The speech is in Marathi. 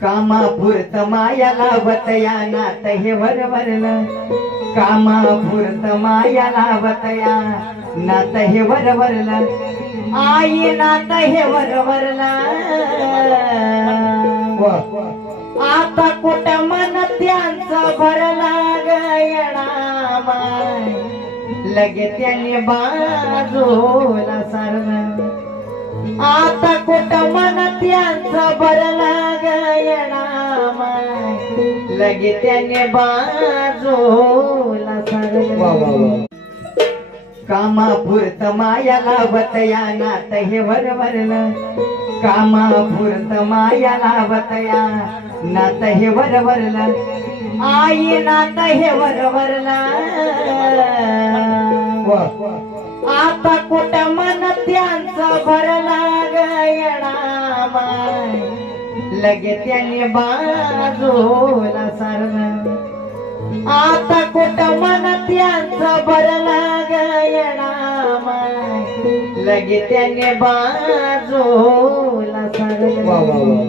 कामापुरत माया लावत या नात हे वरवरलं कामापुरत माया लावत या नात हे वरवरलं आई नात हे वरवरलं आता कुठं मन त्यांचं भरला गयणा माय लगे त्याने बाजूला सारलं आता कुठं मन त्यांचं भरला गयणा माय लगे त्याने बाजूला सारलं कामापुरत माया लावत या नात हे वरवरलं कामापुरत माया लावत या नात हे वरवरलं आई नात हे वरवरलं आता कुठं मन त्यांचं भरला गयणा माय लगे त्याने बाजूला सारलं आता कुठं मन त्यांचं भरला गयणा माय लगे त्याने बाजूला सारलं